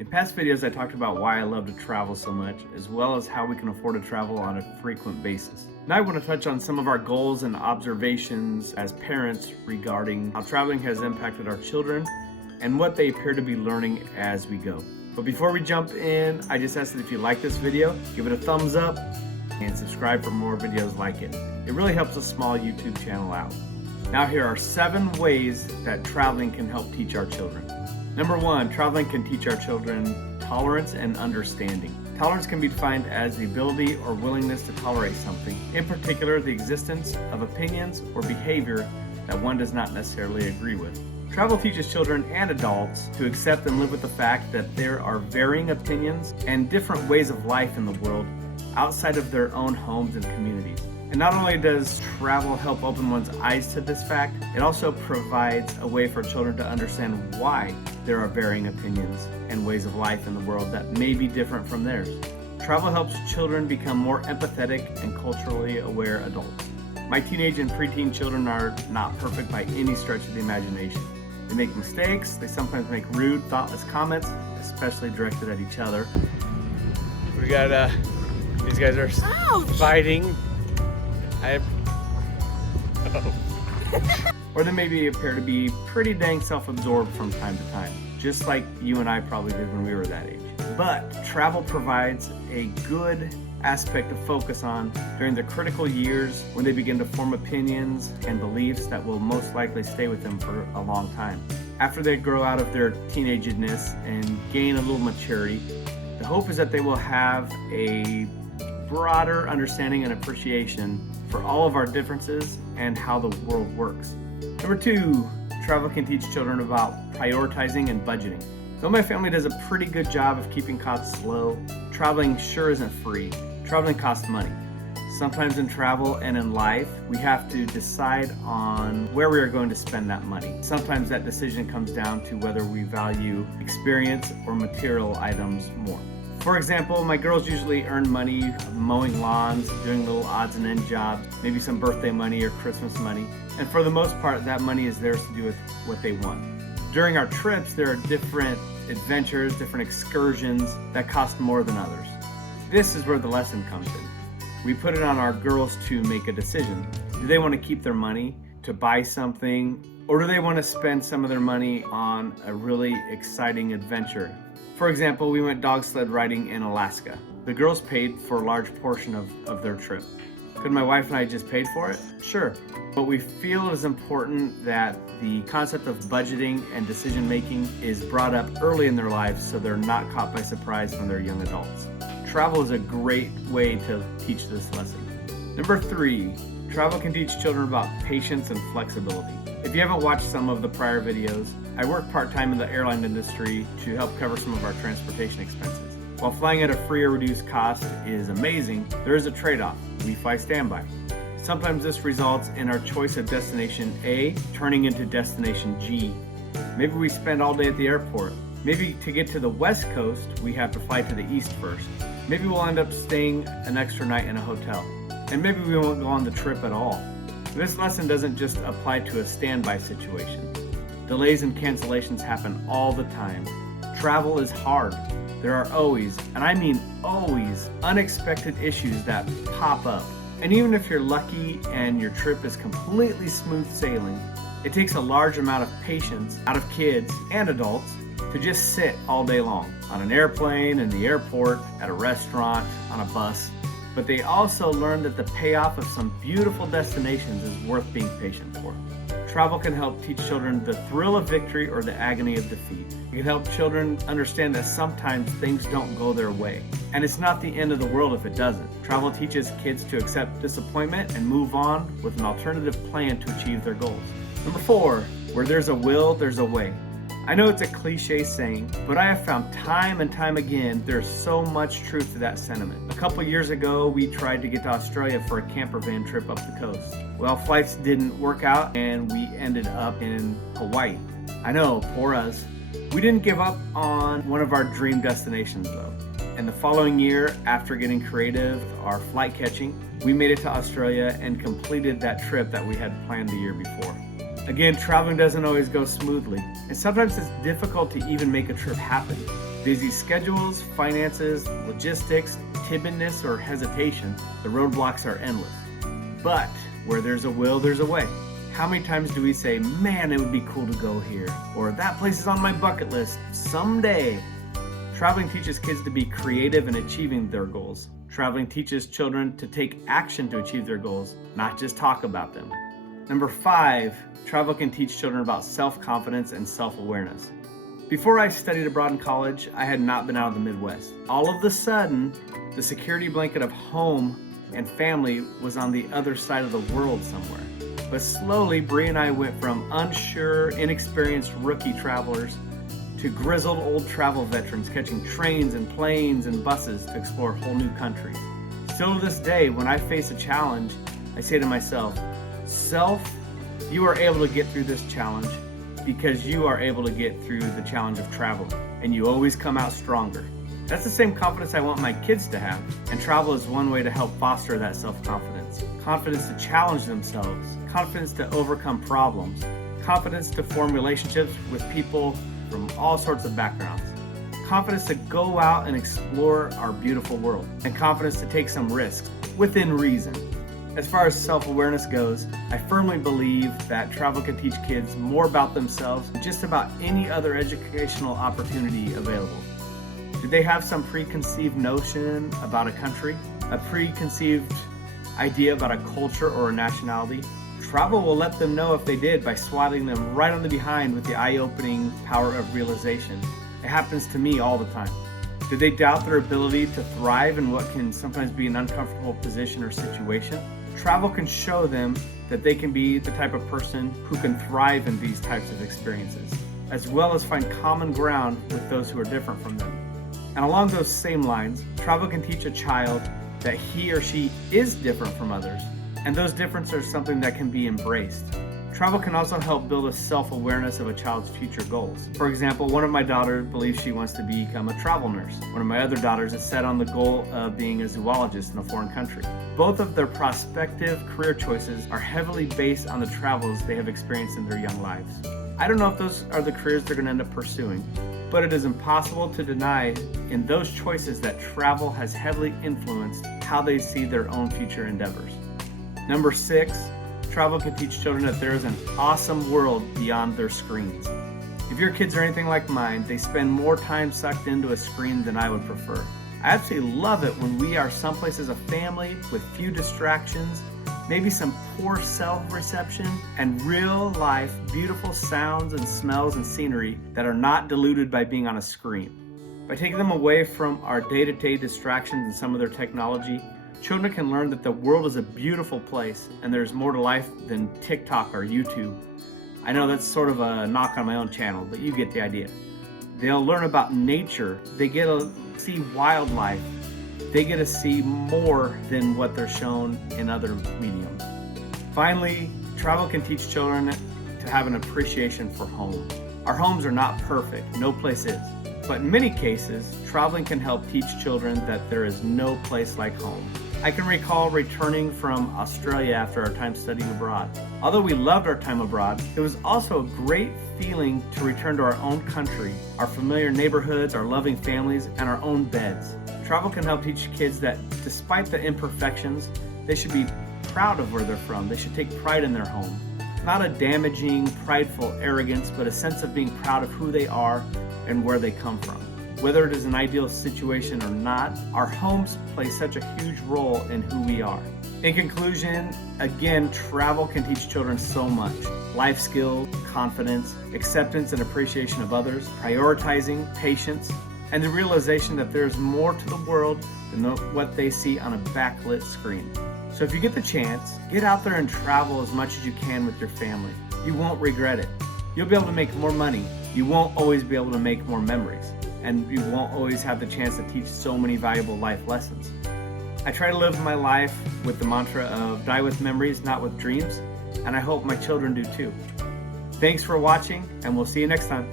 In past videos, I talked about why I love to travel so much, as well as how we can afford to travel on a frequent basis. Now I want to touch on some of our goals and observations as parents regarding how traveling has impacted our children and what they appear to be learning as we go. But before we jump in, I just ask that if you like this video, give it a thumbs up and subscribe for more videos like it. It really helps a small YouTube channel out. Now here are 7 ways that traveling can help teach our children. Number 1, traveling can teach our children tolerance and understanding. Tolerance can be defined as the ability or willingness to tolerate something, in particular the existence of opinions or behavior that one does not necessarily agree with. Travel teaches children and adults to accept and live with the fact that there are varying opinions and different ways of life in the world outside of their own homes and communities. And not only does travel help open one's eyes to this fact, it also provides a way for children to understand why there are varying opinions and ways of life in the world that may be different from theirs. Travel helps children become more empathetic and culturally aware adults. My teenage and preteen children are not perfect by any stretch of the imagination. They make mistakes, they sometimes make rude, thoughtless comments, especially directed at each other. We got, these guys are fighting. Or they maybe appear to be pretty dang self-absorbed from time to time, just like you and I probably did when we were that age. But travel provides a good aspect to focus on during the critical years when they begin to form opinions and beliefs that will most likely stay with them for a long time. After they grow out of their teenagedness and gain a little maturity, the hope is that they will have a broader understanding and appreciation for all of our differences and how the world works. Number 2, travel can teach children about prioritizing and budgeting. Though my family does a pretty good job of keeping costs low, traveling sure isn't free. Traveling costs money. Sometimes in travel and in life, we have to decide on where we are going to spend that money. Sometimes that decision comes down to whether we value experience or material items more. For example, my girls usually earn money mowing lawns, doing little odds and end jobs, maybe some birthday money or Christmas money. And for the most part, that money is theirs to do with what they want. During our trips, there are different adventures, different excursions that cost more than others. This is where the lesson comes in. We put it on our girls to make a decision. Do they want to keep their money to buy something, or do they want to spend some of their money on a really exciting adventure? For example, we went dog sled riding in Alaska. The girls paid for a large portion of their trip. Could my wife and I just paid for it? Sure. But we feel it is important that the concept of budgeting and decision making is brought up early in their lives so they're not caught by surprise when they're young adults. Travel is a great way to teach this lesson. Number 3, travel can teach children about patience and flexibility. If you haven't watched some of the prior videos, I work part-time in the airline industry to help cover some of our transportation expenses. While flying at a free or reduced cost is amazing, there is a trade-off. We fly standby. Sometimes this results in our choice of destination A turning into destination G. Maybe we spend all day at the airport. Maybe to get to the West Coast, we have to fly to the East first. Maybe we'll end up staying an extra night in a hotel. And maybe we won't go on the trip at all. This lesson doesn't just apply to a standby situation. Delays and cancellations happen all the time. Travel is hard. There are always, and I mean always, unexpected issues that pop up. And even if you're lucky and your trip is completely smooth sailing, it takes a large amount of patience out of kids and adults to just sit all day long on an airplane, in the airport, at a restaurant, on a bus. But they also learn that the payoff of some beautiful destinations is worth being patient for. Travel can help teach children the thrill of victory or the agony of defeat. It can help children understand that sometimes things don't go their way. And it's not the end of the world if it doesn't. Travel teaches kids to accept disappointment and move on with an alternative plan to achieve their goals. Number 4, where there's a will, there's a way. I know it's a cliche saying, but I have found time and time again there's so much truth to that sentiment. A couple years ago, we tried to get to Australia for a camper van trip up the coast. Well, flights didn't work out and we ended up in Hawaii. I know, poor us. We didn't give up on one of our dream destinations though. And the following year, after getting creative, our flight catching, we made it to Australia and completed that trip that we had planned the year before. Again, traveling doesn't always go smoothly, and sometimes it's difficult to even make a trip happen. Busy schedules, finances, logistics, timidness, or hesitation, the roadblocks are endless. But where there's a will, there's a way. How many times do we say, man, it would be cool to go here, or that place is on my bucket list someday? Traveling teaches kids to be creative in achieving their goals. Traveling teaches children to take action to achieve their goals, not just talk about them. Number 5, travel can teach children about self-confidence and self-awareness. Before I studied abroad in college, I had not been out of the Midwest. All of a sudden, the security blanket of home and family was on the other side of the world somewhere. But slowly, Bree and I went from unsure, inexperienced rookie travelers to grizzled old travel veterans catching trains and planes and buses to explore whole new countries. Still to this day, when I face a challenge, I say to myself, self, you are able to get through this challenge because you are able to get through the challenge of traveling, and you always come out stronger. That's the same confidence I want my kids to have, and travel is one way to help foster that self-confidence. Confidence to challenge themselves, confidence to overcome problems, confidence to form relationships with people from all sorts of backgrounds, confidence to go out and explore our beautiful world, and confidence to take some risks within reason. As far as self-awareness goes, I firmly believe that travel can teach kids more about themselves than just about any other educational opportunity available. Do they have some preconceived notion about a country? A preconceived idea about a culture or a nationality? Travel will let them know if they did by swatting them right on the behind with the eye-opening power of realization. It happens to me all the time. Do they doubt their ability to thrive in what can sometimes be an uncomfortable position or situation? Travel can show them that they can be the type of person who can thrive in these types of experiences, as well as find common ground with those who are different from them. And along those same lines, travel can teach a child that he or she is different from others, and those differences are something that can be embraced. Travel can also help build a self-awareness of a child's future goals. For example, one of my daughters believes she wants to become a travel nurse. One of my other daughters is set on the goal of being a zoologist in a foreign country. Both of their prospective career choices are heavily based on the travels they have experienced in their young lives. I don't know if those are the careers they're going to end up pursuing, but it is impossible to deny in those choices that travel has heavily influenced how they see their own future endeavors. Number 6, travel can teach children that there is an awesome world beyond their screens. If your kids are anything like mine, they spend more time sucked into a screen than I would prefer. I absolutely love it when we are someplace as a family with few distractions, maybe some poor cell reception, and real life beautiful sounds and smells and scenery that are not diluted by being on a screen. By taking them away from our day-to-day distractions and some of their technology, children can learn that the world is a beautiful place and there's more to life than TikTok or YouTube. I know that's sort of a knock on my own channel, but you get the idea. They'll learn about nature. They get to see wildlife. They get to see more than what they're shown in other mediums. Finally, travel can teach children to have an appreciation for home. Our homes are not perfect, no place is. But in many cases, traveling can help teach children that there is no place like home. I can recall returning from Australia after our time studying abroad. Although we loved our time abroad, it was also a great feeling to return to our own country, our familiar neighborhoods, our loving families, and our own beds. Travel can help teach kids that despite the imperfections, they should be proud of where they're from. They should take pride in their home. Not a damaging, prideful arrogance, but a sense of being proud of who they are and where they come from. Whether it is an ideal situation or not, our homes play such a huge role in who we are. In conclusion, again, travel can teach children so much. Life skills, confidence, acceptance and appreciation of others, prioritizing, patience, and the realization that there's more to the world than what they see on a backlit screen. So if you get the chance, get out there and travel as much as you can with your family. You won't regret it. You'll be able to make more money. You won't always be able to make more memories. And you won't always have the chance to teach so many valuable life lessons. I try to live my life with the mantra of die with memories, not with dreams, and I hope my children do too. Thanks for watching, and we'll see you next time.